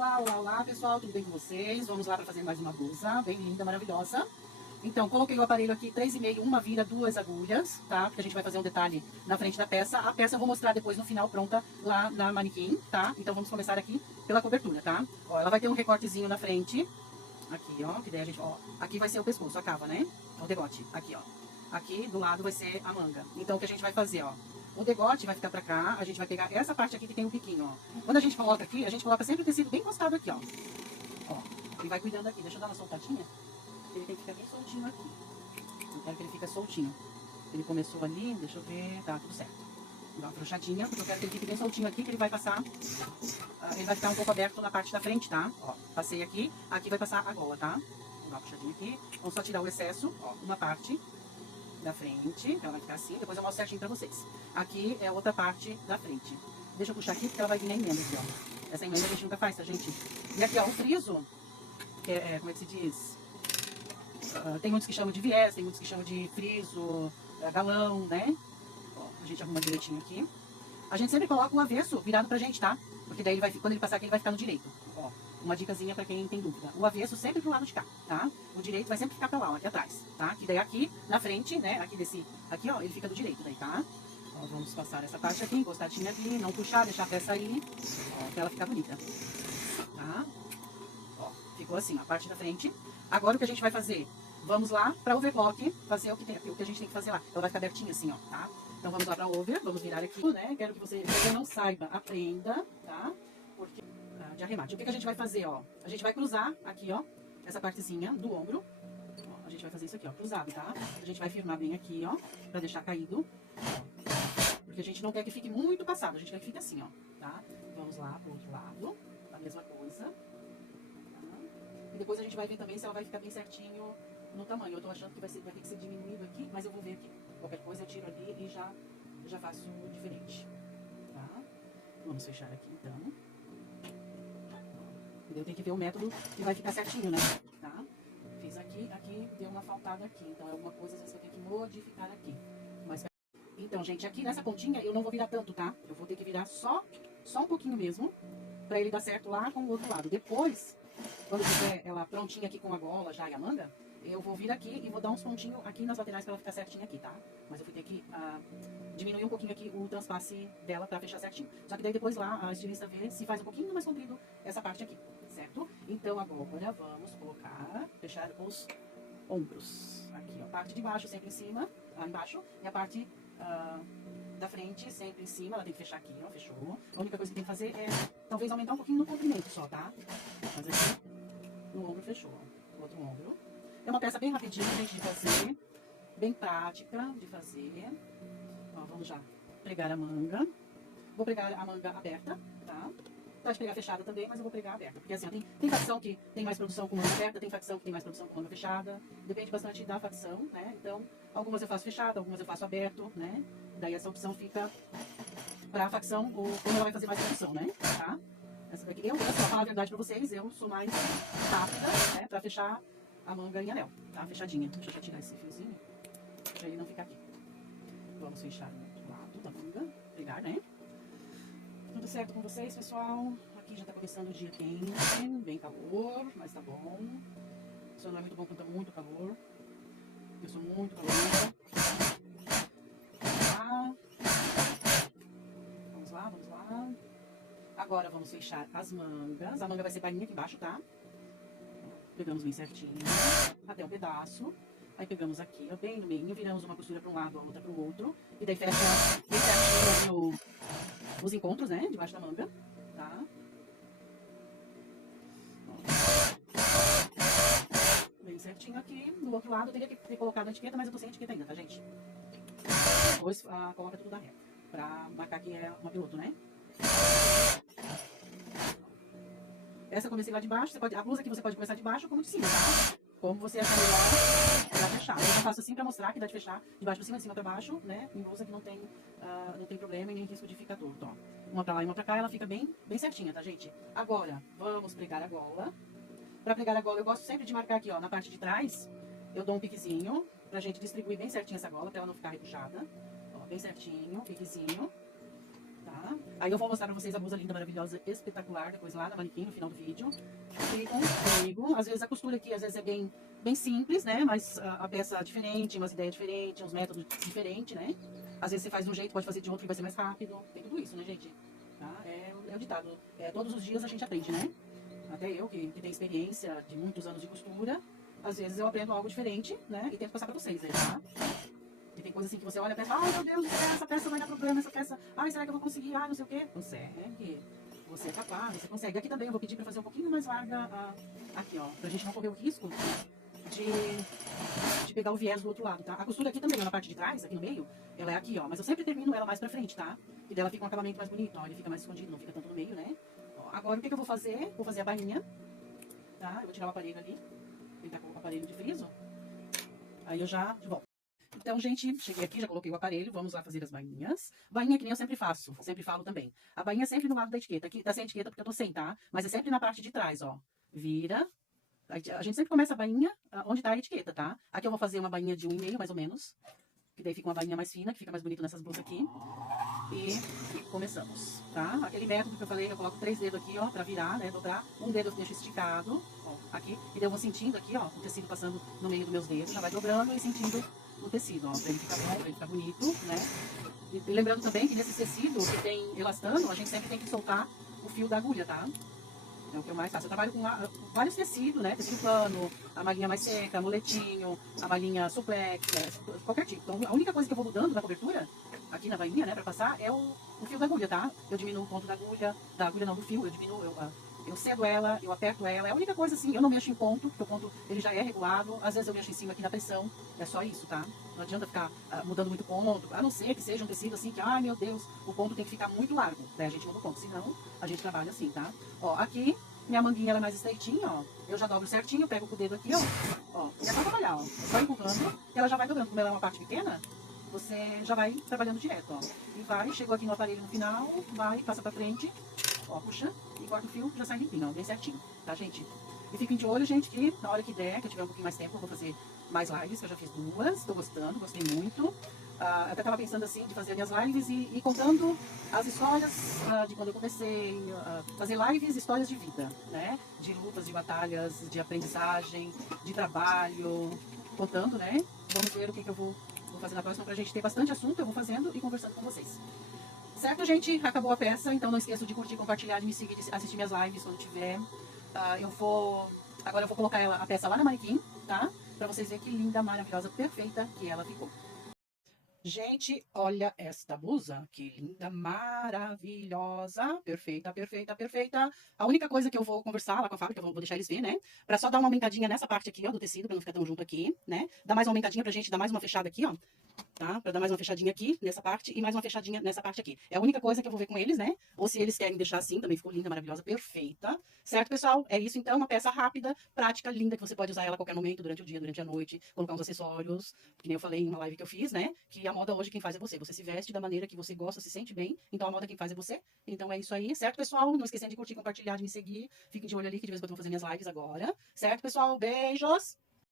Olá, olá, olá, pessoal, tudo bem com vocês? Vamos lá para fazer mais uma blusa, bem linda, maravilhosa. Então, coloquei o aparelho aqui, 3,5, uma vira, 2 agulhas, tá? Porque a gente vai fazer um detalhe na frente da peça. A peça eu vou mostrar depois no final, pronta, lá na manequim, tá? Então, vamos começar aqui pela cobertura, tá? Ó, ela vai ter um recortezinho na frente, aqui, ó, que daí a gente, ó, aqui vai ser o pescoço, a cava, né? O degote, aqui, ó. Aqui do lado vai ser a manga. Então, o que a gente vai fazer, ó? O degote vai ficar pra cá, a gente vai pegar essa parte aqui que tem o biquinho, ó. Quando a gente coloca aqui, a gente coloca sempre o tecido bem encostado aqui, ó. Ó, e vai cuidando aqui. Deixa eu dar uma soltadinha. Ele tem que ficar bem soltinho aqui. Eu quero que ele fique soltinho. Ele começou ali, deixa eu ver, tá tudo certo. Dá uma afrouxadinha, porque eu quero que ele fique bem soltinho aqui, que ele vai passar, ele vai ficar um pouco aberto na parte da frente, tá? Ó, passei aqui, aqui vai passar a gola, tá? Vou dar uma puxadinha aqui. Vamos só tirar o excesso, ó, uma parte da frente, ela vai ficar assim, depois eu mostro certinho pra vocês. Aqui é outra parte da frente. Deixa eu puxar aqui, porque ela vai vir na emenda aqui, ó. Essa emenda a gente nunca faz, tá, gente? E aqui, ó, o friso, que é, como é que se diz? Tem muitos que chamam de viés, tem muitos que chamam de friso, galão, né? Ó, a gente arruma direitinho aqui. A gente sempre coloca o avesso virado pra gente, tá? Porque daí ele vai, quando ele passar aqui, ele vai ficar no direito. Ó, uma dicasinha pra quem tem dúvida. O avesso sempre pro lado de cá, tá? O direito vai sempre ficar pra lá, ó, aqui atrás, tá? Que daí aqui na frente, né? Aqui desse, aqui, ó, ele fica do direito daí, tá? Ó, vamos passar essa parte aqui, encostadinha aqui, não puxar, deixar a peça aí, ó, pra ela ficar bonita, tá? Ó, ficou assim, a parte da frente. Agora o que a gente vai fazer? Vamos lá pra overlock, fazer o que a gente tem que fazer lá. Ela vai ficar abertinha assim, ó, tá? Então vamos lá pra over, vamos virar aqui, né? Quero que você não saiba, aprenda, tá? Porque, de arremate. O que a gente vai fazer, ó? A gente vai cruzar aqui, ó, essa partezinha do ombro. Ó, a gente vai fazer isso aqui, ó, cruzado, tá? A gente vai firmar bem aqui, ó, pra deixar caído. Porque a gente não quer que fique muito passado, a gente quer que fique assim, ó, tá? Vamos lá pro outro lado, a mesma coisa. Tá? E depois a gente vai ver também se ela vai ficar bem certinho no tamanho. Eu tô achando que vai ter que ser diminuído aqui, mas eu vou ver aqui. Qualquer coisa eu tiro ali e já faço diferente, tá? Vamos fechar aqui então. Eu tenho que ver o método que vai ficar certinho, né? Tá? Fiz aqui, aqui deu uma faltada aqui. Então é alguma coisa às vezes que eu tenho que modificar aqui. Mas, então, gente, aqui nessa pontinha eu não vou virar tanto, tá? Eu vou ter que virar só um pouquinho mesmo, pra ele dar certo lá com o outro lado. Depois, quando tiver ela prontinha aqui com a gola já e a manga, eu vou vir aqui e vou dar uns pontinhos aqui nas laterais pra ela ficar certinha aqui, tá? Mas eu vou ter que diminuir um pouquinho aqui o transpasse dela pra fechar certinho. Só que daí depois lá a estilista vê se faz um pouquinho mais comprido essa parte aqui, certo? Então agora vamos colocar, fechar os ombros. Aqui, ó, a parte de baixo sempre em cima, lá embaixo, e a parte da frente sempre em cima, ela tem que fechar aqui, ó, fechou. A única coisa que tem que fazer é talvez aumentar um pouquinho no comprimento só, tá? Mas aqui no ombro fechou, ó, outro ombro. É uma peça bem rapidinha, gente, de fazer, bem prática de fazer. Ó, vamos já pregar a manga. Vou pregar a manga aberta, tá? Pode pregar fechada também, mas eu vou pregar aberta. Porque assim, ó, tem facção que tem mais produção com manga aberta, tem facção que tem mais produção com manga fechada. Depende bastante da facção, né? Então, algumas eu faço fechada, algumas eu faço aberto, né? Daí essa opção fica pra facção, ou como ela vai fazer mais produção, né? Tá? Essa daqui, eu, pra falar a verdade pra vocês, eu sou mais rápida, né? Pra fechar a manga em anel, tá? Fechadinha. Deixa eu só tirar esse fiozinho, pra ele não ficar aqui. Vamos fechar o lado da manga, pregar, né? Tudo certo com vocês, pessoal? Aqui já tá começando o dia quente, bem calor, mas tá bom. Só não é muito bom quando tá muito calor. Eu sou muito calorenta. Vamos lá, vamos lá. Agora vamos fechar as mangas. A manga vai ser baininha aqui embaixo, tá? Pegamos bem certinho, até um pedaço. Aí pegamos aqui, ó, bem no meio, viramos uma costura para um lado, a outra para o outro. E daí fecha bem certinho os encontros, né, debaixo da manga, tá? Bem certinho aqui. Do outro lado eu teria que ter colocado a etiqueta, mas eu tô sem etiqueta ainda, tá, gente? Depois coloca tudo da reta, pra marcar que é uma piloto, né? Essa eu comecei lá de baixo, a blusa aqui você pode começar de baixo como de cima, tá? Como você achar melhor pra fechar. Eu já faço assim pra mostrar que dá de fechar de baixo pra cima, de cima pra baixo, né? Em blusa que não tem problema e nem risco de ficar torto, ó. Uma pra lá e uma pra cá, ela fica bem certinha, tá, gente? Agora, vamos pregar a gola. Pra pregar a gola, eu gosto sempre de marcar aqui, ó, na parte de trás. Eu dou um piquezinho pra gente distribuir bem certinho essa gola, pra ela não ficar repuxada. Ó, bem certinho, piquezinho. Tá? tá? Aí eu vou mostrar pra vocês a blusa linda, maravilhosa, espetacular, depois lá na manequim, no final do vídeo. Ficam comigo. Às vezes a costura aqui, às vezes é bem simples, né? Mas a peça é diferente, umas ideias diferentes, uns métodos diferentes, né? Às vezes você faz de um jeito, pode fazer de outro e vai ser mais rápido. Tem tudo isso, né, gente? Tá? É o ditado. Todos os dias a gente aprende, né? Até eu, que tenho experiência de muitos anos de costura, às vezes eu aprendo algo diferente, né? E tento passar pra vocês, né? Tá? E tem coisa assim que você olha e pensa, ai meu Deus do céu, essa peça vai dar problema, essa peça, ai, será que eu vou conseguir? Ai, não sei o quê. Consegue. Você é capaz, você consegue. Aqui também eu vou pedir pra fazer um pouquinho mais larga, aqui, ó, pra gente não correr o risco de pegar o viés do outro lado, tá? A costura aqui também, ó, na parte de trás, aqui no meio, ela é aqui, ó, mas eu sempre termino ela mais pra frente, tá? E dela fica um acabamento mais bonito, ó, ele fica mais escondido, não fica tanto no meio, né? Ó, agora o que eu vou fazer? Vou fazer a bainha, tá? Eu vou tirar o aparelho ali, ele tá com o aparelho de friso, aí eu já volto. Então, gente, cheguei aqui, já coloquei o aparelho, vamos lá fazer as bainhas. Bainha que nem eu sempre faço, sempre falo também. A bainha é sempre do lado da etiqueta, aqui tá sem etiqueta porque eu tô sem, tá? Mas é sempre na parte de trás, ó. Vira. A gente sempre começa a bainha onde tá a etiqueta, tá? Aqui eu vou fazer uma bainha de 1,5, mais ou menos. Que daí fica uma bainha mais fina, que fica mais bonito nessas blusas aqui. E começamos, tá? Aquele método que eu falei, eu coloco 3 dedos aqui, ó, pra virar, né, dobrar. Um dedo eu deixo esticado, ó, aqui. E daí eu vou sentindo aqui, ó, o tecido passando no meio dos meus dedos. Já vai dobrando e sentindo o tecido, ó, pra ele ficar bom, pra ele ficar bonito, né? E lembrando também que nesse tecido que tem elastano, a gente sempre tem que soltar o fio da agulha, tá? É o que eu mais faço. Eu trabalho com vários tecidos, né? Tecido plano, a malhinha mais seca, moletinho, a malhinha suplex, qualquer tipo. Então, a única coisa que eu vou mudando na cobertura, aqui na bainha, né, pra passar, é o fio da agulha, tá? Eu diminuo o ponto da agulha não, do fio, eu diminuo, eu cedo ela, eu aperto ela. É a única coisa assim, eu não mexo em ponto, porque o ponto ele já é regulado. Às vezes eu mexo em cima aqui na pressão, é só isso, tá? Não adianta ficar mudando muito ponto, a não ser que seja um tecido assim que, ai meu Deus, o ponto tem que ficar muito largo. Daí a gente muda o ponto, senão a gente trabalha assim, tá? Ó, aqui, minha manguinha ela é mais estreitinha, ó. Eu já dobro certinho, pego com o dedo aqui, ó. E é só trabalhar, ó. É só empurrando, e ela já vai dobrando. Como ela é uma parte pequena, você já vai trabalhando direto, ó. E vai, chegou aqui no aparelho no final, vai, passa pra frente, ó, puxa, e corta o fio, já sai limpinho, ó, bem certinho, tá, gente? E fiquem de olho, gente, que na hora que der, que eu tiver um pouquinho mais tempo, eu vou fazer mais lives, que eu já fiz 2, tô gostando, gostei muito. Eu até tava pensando, assim, de fazer minhas lives e contando as histórias de quando eu comecei, fazer lives, histórias de vida, né? De lutas, de batalhas, de aprendizagem, de trabalho, contando, né? Vamos ver o que eu vou fazer na próxima pra gente ter bastante assunto, eu vou fazendo e conversando com vocês. Certo, gente? Acabou a peça, então não esqueça de curtir, compartilhar, de me seguir, de assistir minhas lives quando tiver. Agora eu vou colocar a peça lá na manequim, tá? Pra vocês verem que linda, maravilhosa, perfeita que ela ficou. Gente, olha esta blusa, que linda, maravilhosa, perfeita, perfeita, perfeita. A única coisa que eu vou conversar lá com a fábrica, vou deixar eles ver, né? Pra só dar uma aumentadinha nessa parte aqui, ó, do tecido, pra não ficar tão junto aqui, né? Dar mais uma aumentadinha pra gente dar mais uma fechada aqui, ó. Tá? Pra dar mais uma fechadinha aqui, nessa parte, e mais uma fechadinha nessa parte aqui. É a única coisa que eu vou ver com eles, né? Ou se eles querem deixar assim, também ficou linda, maravilhosa, perfeita. Certo, pessoal? É isso, então, uma peça rápida, prática, linda, que você pode usar ela a qualquer momento, durante o dia, durante a noite, colocar uns acessórios, que nem eu falei em uma live que eu fiz, né? Que a moda hoje quem faz é você. Você se veste da maneira que você gosta, se sente bem, então a moda quem faz é você. Então é isso aí, certo, pessoal? Não esquecendo de curtir, compartilhar, de me seguir. Fiquem de olho ali, que de vez em quando eu vou fazer minhas lives agora. Certo, pessoal? Beijos!